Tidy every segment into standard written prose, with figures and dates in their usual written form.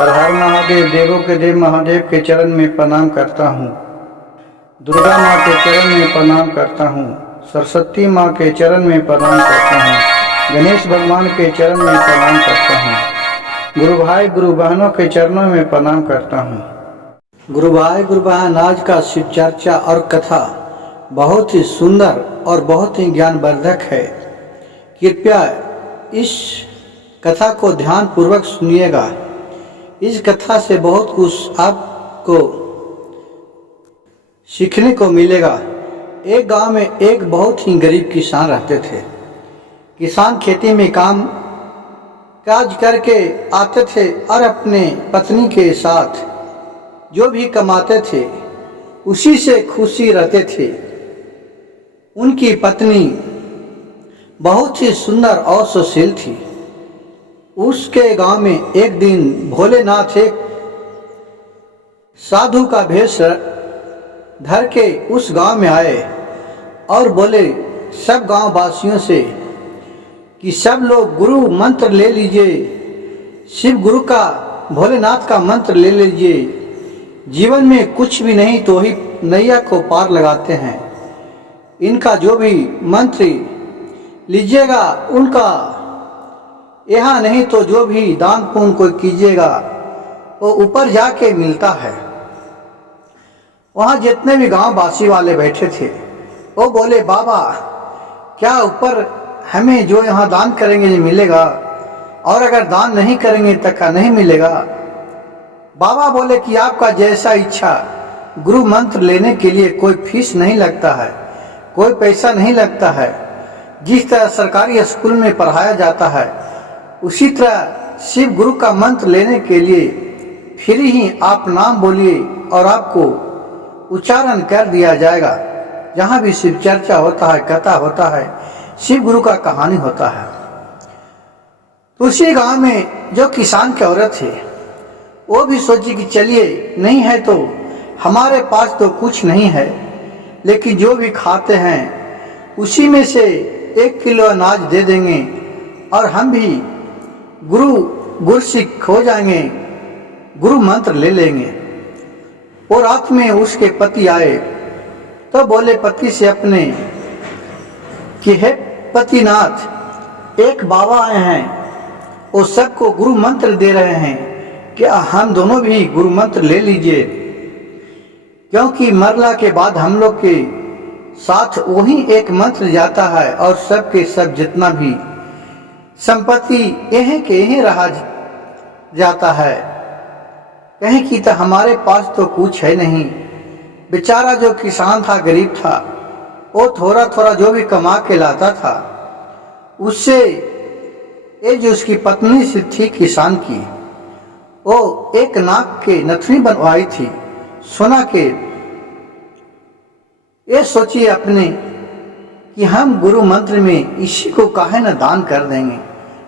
हर हर महादेव, देवों के देव महादेव के चरण में प्रणाम करता हूँ। दुर्गा माँ के चरण में प्रणाम करता हूँ। सरस्वती माँ के चरण में प्रणाम करता हूँ। गणेश भगवान के चरण में प्रणाम करता हूँ। गुरु भाई गुरु बहनों के चरणों में प्रणाम करता हूँ। गुरु भाई गुरु बहन, आज का शिव चर्चा और कथा बहुत ही सुंदर और बहुत ही ज्ञानवर्धक है। कृपया इस कथा को ध्यान पूर्वक सुनिएगा। इस कथा से बहुत कुछ आपको सीखने को मिलेगा। एक गांव में एक बहुत ही गरीब किसान रहते थे। किसान खेती में काम काज करके आते थे और अपने पत्नी के साथ जो भी कमाते थे उसी से खुशी रहते थे। उनकी पत्नी बहुत ही सुंदर और सुशील थी। उसके गांव में एक दिन भोलेनाथ एक साधु का भेष धर के उस गांव में आए और बोले सब गांव वासियों से कि सब लोग गुरु मंत्र ले लीजिए, शिव गुरु का, भोलेनाथ का मंत्र ले लीजिए। जीवन में कुछ भी नहीं तो ही नैया को पार लगाते हैं। इनका जो भी मंत्र लीजिएगा उनका यहाँ नहीं तो जो भी दान पुण्य को कीजिएगा वो ऊपर जाके मिलता है। वहाँ जितने भी गांव वासी वाले बैठे थे वो बोले बाबा क्या ऊपर हमें जो यहाँ दान करेंगे ये मिलेगा, और अगर दान नहीं करेंगे तक का नहीं मिलेगा। बाबा बोले कि आपका जैसा इच्छा, गुरु मंत्र लेने के लिए कोई फीस नहीं लगता है, कोई पैसा नहीं लगता है। जिस तरह सरकारी स्कूल में पढ़ाया जाता है उसी तरह शिव गुरु का मंत्र लेने के लिए फिर ही आप नाम बोलिए और आपको उच्चारण कर दिया जाएगा। जहाँ भी शिव चर्चा होता है, कथा होता है, शिव गुरु का कहानी होता है। तो उसी गांव में जो किसान की औरत है वो भी सोची कि चलिए नहीं है तो हमारे पास तो कुछ नहीं है, लेकिन जो भी खाते हैं उसी में से 1 किलो अनाज दे देंगे और हम भी गुरसिक हो जाएंगे, गुरु मंत्र ले लेंगे। और रात में उसके पति आए तो बोले पति से अपने कि हे पतिनाथ, एक बाबा आए हैं, वो सबको गुरु मंत्र दे रहे हैं, क्या हम दोनों भी गुरु मंत्र ले लीजिए, क्योंकि मरला के बाद हम लोग के साथ वही एक मंत्र जाता है और सबके सब जितना भी संपत्ति यहीं के यहीं रहा जाता है। कहीं की तो हमारे पास तो कुछ है नहीं। बेचारा जो किसान था, गरीब था, वो थोड़ा थोड़ा जो भी कमा के लाता था उससे ये जो उसकी पत्नी से थी किसान की, वो एक नाक के नथनी बनवाई थी सोना के। ये सोचिए अपने कि हम गुरु मंत्र में इसी को काहे न दान कर देंगे,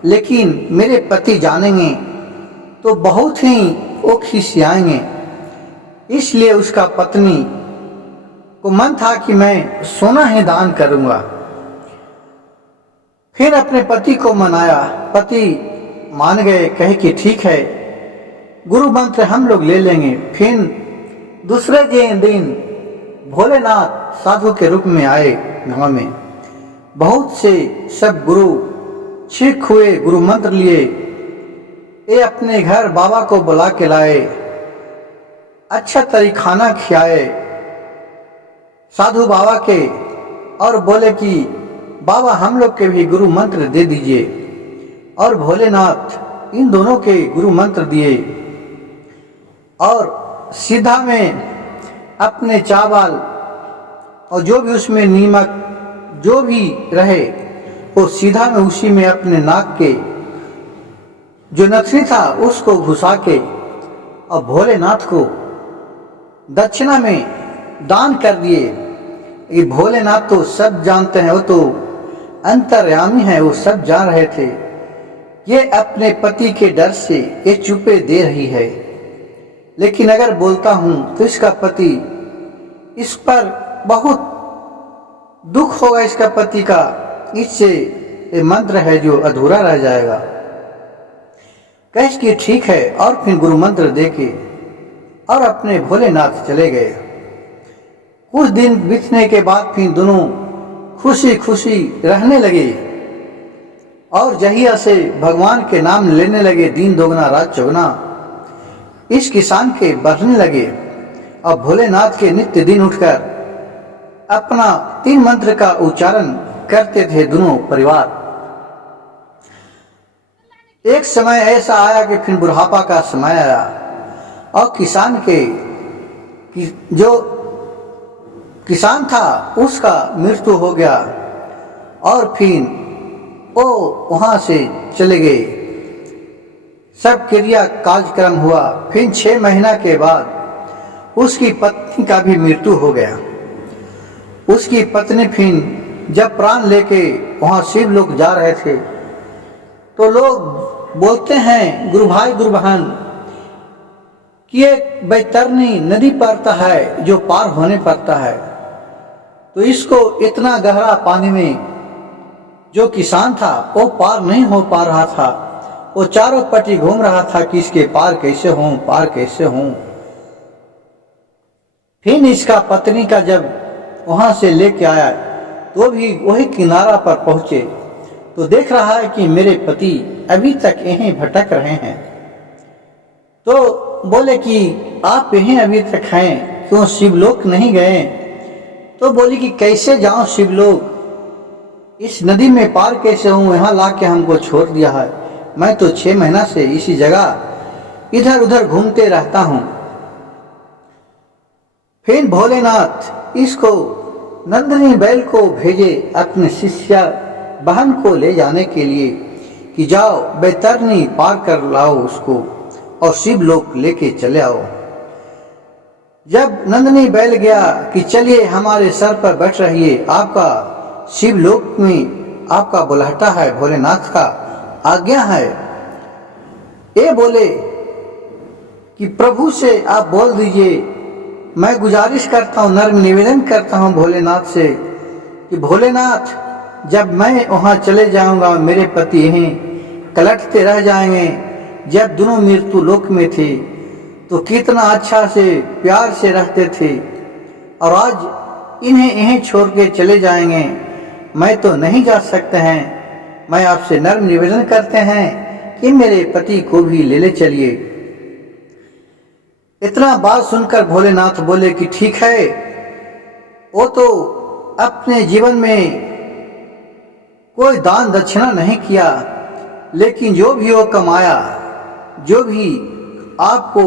लेकिन मेरे पति जानेंगे तो बहुत ही वो खिसियाएंगे। इसलिए उसका पत्नी को मन था कि मैं सोना ही दान करूंगा। फिर अपने पति को मनाया, पति मान गए, कहे कि ठीक है गुरु मंत्र हम लोग ले लेंगे। फिर दूसरे दिन भोलेनाथ साधु के रूप में आए गांव में। बहुत से सब गुरु सिख हुए, गुरु मंत्र लिए। ये अपने घर बाबा को बुला के लाए, अच्छा तरीका खाना खिलाए साधु बाबा के, और बोले कि बाबा हम लोग के भी गुरु मंत्र दे दीजिए। और भोलेनाथ इन दोनों के गुरु मंत्र दिए और सीधा में अपने चावल और जो भी उसमें नीमक जो भी रहे वो सीधा में उसी में अपने नाक के जो नथनी था उसको घुसा के और भोलेनाथ को दक्षिणा में दान कर दिए। ये भोलेनाथ तो सब जानते हैं, वो तो अंतर्यामी है, वो सब जान रहे थे। ये अपने पति के डर से ये चुपे दे रही है, लेकिन अगर बोलता हूं तो इसका पति इस पर बहुत दुख होगा, इसका पति का। इससे ये मंत्र है जो अधूरा रह जाएगा। कह कि ठीक है, और फिर गुरु मंत्र देके और अपने भोलेनाथ चले गए। कुछ दिन बीतने के बाद फिर दोनों खुशी खुशी रहने लगे और जहिया से भगवान के नाम लेने लगे, दिन दोगुना रात चौगुना इस किसान के बढ़ने लगे। अब भोलेनाथ के नित्य दिन उठकर अपना 3 मंत्र का उच्चारण करते थे दोनों परिवार। एक समय ऐसा आया कि फिर बुढ़ापा का समय आया और किसान के जो किसान था उसका मृत्यु हो गया और फिर वो वहां से चले गए। सब क्रिया कार्यक्रम हुआ। फिर 6 महीना के बाद उसकी पत्नी का भी मृत्यु हो गया। उसकी पत्नी फिर जब प्राण लेके वहां शिव लोग जा रहे थे तो लोग बोलते हैं, गुरु भाई गुरु बहन, कि एक बैतरनी नदी पड़ता है जो पार होने पड़ता है। तो इसको इतना गहरा पानी में जो किसान था वो पार नहीं हो पा रहा था। वो चारों पट्टी घूम रहा था कि इसके पार कैसे हों, पार कैसे हों। फिर इसका पत्नी का जब वहां से लेके आया तो भी वही किनारा पर पहुंचे तो देख रहा है कि मेरे पति अभी तक यहीं भटक रहे हैं। तो बोले कि आप यहीं अभी तक हैं, क्यों शिवलोक नहीं गए? तो बोली कि कैसे जाऊं शिवलोक, इस नदी में पार कैसे हूं, यहाँ ला के हमको छोड़ दिया है। मैं तो 6 महीना से इसी जगह इधर उधर घूमते रहता हूं। फिर भोलेनाथ इसको नंदिनी बैल को भेजे अपने शिष्या बहन को ले जाने के लिए कि जाओ बैतरनी पार कर लाओ उसको और शिव लोक लेके चले आओ। जब नंदिनी बैल गया कि चलिए हमारे सर पर बैठ रहिए, आपका शिव लोक में आपका बुलाहटा है, भोलेनाथ का आज्ञा है। ये बोले कि प्रभु से आप बोल दीजिए, मैं गुजारिश करता हूँ, नर्म निवेदन करता हूँ भोलेनाथ से कि भोलेनाथ जब मैं वहाँ चले जाऊंगा मेरे पति यहीं कलटते रह जाएंगे। जब दोनों मृत्यु लोक में थे तो कितना अच्छा से प्यार से रहते थे और आज इन्हें यहीं छोड़ के चले जाएंगे। मैं तो नहीं जा सकते हैं। मैं आपसे नर्म निवेदन करते हैं कि मेरे पति को भी ले चलिए। इतना बात सुनकर भोलेनाथ बोले कि ठीक है, वो तो अपने जीवन में कोई दान दक्षिणा नहीं किया, लेकिन जो भी वो कमाया, जो भी आपको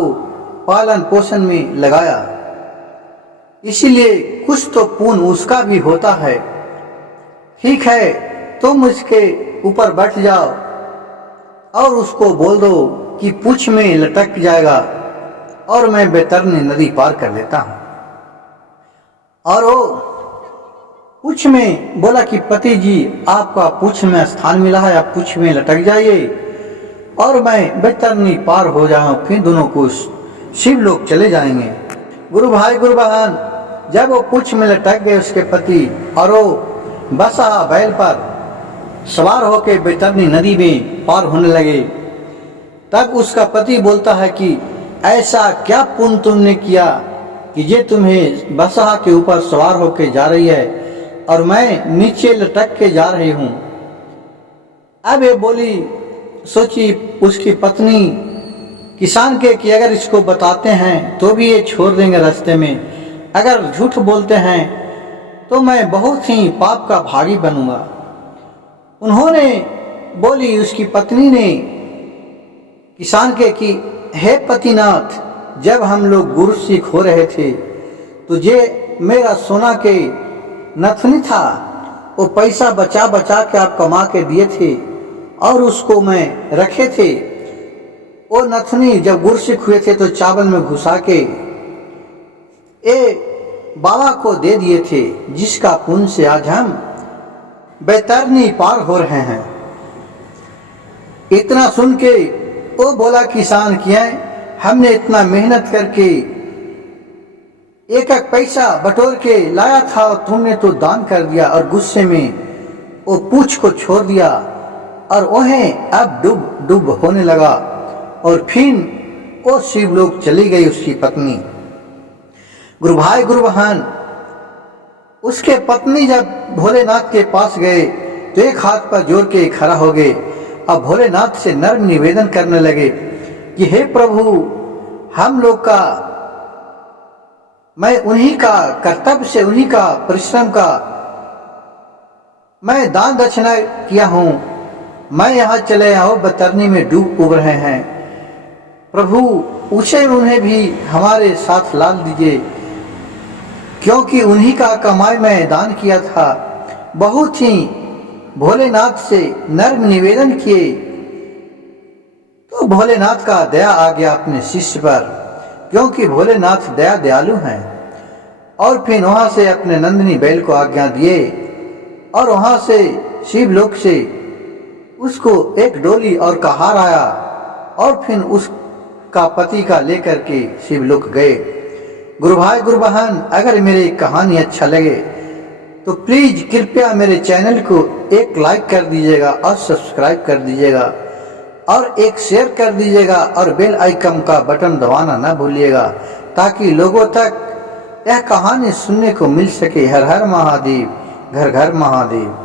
पालन पोषण में लगाया, इसीलिए कुछ तो पुण्य उसका भी होता है। ठीक है, तुम उसके ऊपर बैठ जाओ और उसको बोल दो कि पूंछ में लटक जाएगा और मैं बैतरनी नदी पार कर लेता हूं। और वो पूंछ में बोला कि पति जी आपका पूंछ में स्थान मिला है, आप पूंछ में लटक जाइए और मैं बैतरनी पार हो जाऊं। फिर दोनों को शिव लोग चले जाएंगे। गुरु भाई गुरु बहन, जब वो पूंछ में लटक गए उसके पति और वो बसा बैल पर सवार होकर बैतरनी नदी में पार होने लगे, तब उसका पति बोलता है कि ऐसा क्या पुण्य तुमने किया कि ये तुम्हें बसा के ऊपर सवार होकर जा रही है और मैं नीचे लटक के जा रही हूं। अब ये बोली सोची उसकी पत्नी किसान के कि अगर इसको बताते हैं तो भी ये छोड़ देंगे रास्ते में, अगर झूठ बोलते हैं तो मैं बहुत ही पाप का भागी बनूंगा। उन्होंने बोली, उसकी पत्नी ने किसान के कि हे पतिनाथ, जब हम लोग गुरु सीख हो रहे थे तो ये मेरा सोना के नथनी था, वो पैसा बचा बचा के आप कमा के दिए थे और उसको मैं रखे थे। वो नथनी जब गुरसिख हुए थे तो चावल में घुसा के बाबा को दे दिए थे, जिसका पुण्य से आज हम बैतरनी पार हो रहे हैं। इतना सुन के वो बोला किसान किया, हमने इतना मेहनत करके एक एक पैसा बटोर के लाया था और तुमने तो दान कर दिया और गुस्से में वो पूंछ को छोड़ दिया और वह अब डूब डूब होने लगा और फिर वो शिवलोक चली गई उसकी पत्नी। गुरु भाई गुरु बहन, उसके पत्नी जब भोलेनाथ के पास गए तो एक हाथ पर जोड़ के खड़ा हो गए। अब भोलेनाथ से नर्म निवेदन करने लगे कि हे प्रभु, हम लोग का, मैं उन्हीं का कर्तव्य से, उन्हीं का परिश्रम का मैं दान दक्षिणा किया हूं, मैं यहाँ चले आओ बतरनी में डूब उब रहे हैं, प्रभु उसे उन्हें भी हमारे साथ ला दीजिए, क्योंकि उन्हीं का कमाई में दान किया था। बहुत ही भोलेनाथ से नर्म निवेदन किए तो भोलेनाथ का दया आ गया अपने शिष्य पर, क्योंकि भोलेनाथ दया दयालु हैं। और फिर वहां से अपने नंदिनी बैल को आज्ञा दिए और वहां से शिवलोक से उसको एक डोली और कहार आया और फिर उसका पति का लेकर के शिवलोक गए। गुरु भाई गुरु बहन, अगर मेरी कहानी अच्छा लगे तो प्लीज कृपया मेरे चैनल को एक लाइक कर दीजिएगा और सब्सक्राइब कर दीजिएगा और एक शेयर कर दीजिएगा और बेल आइकन का बटन दबाना ना भूलिएगा, ताकि लोगों तक यह कहानी सुनने को मिल सके। हर हर महादेव, घर घर महादेव।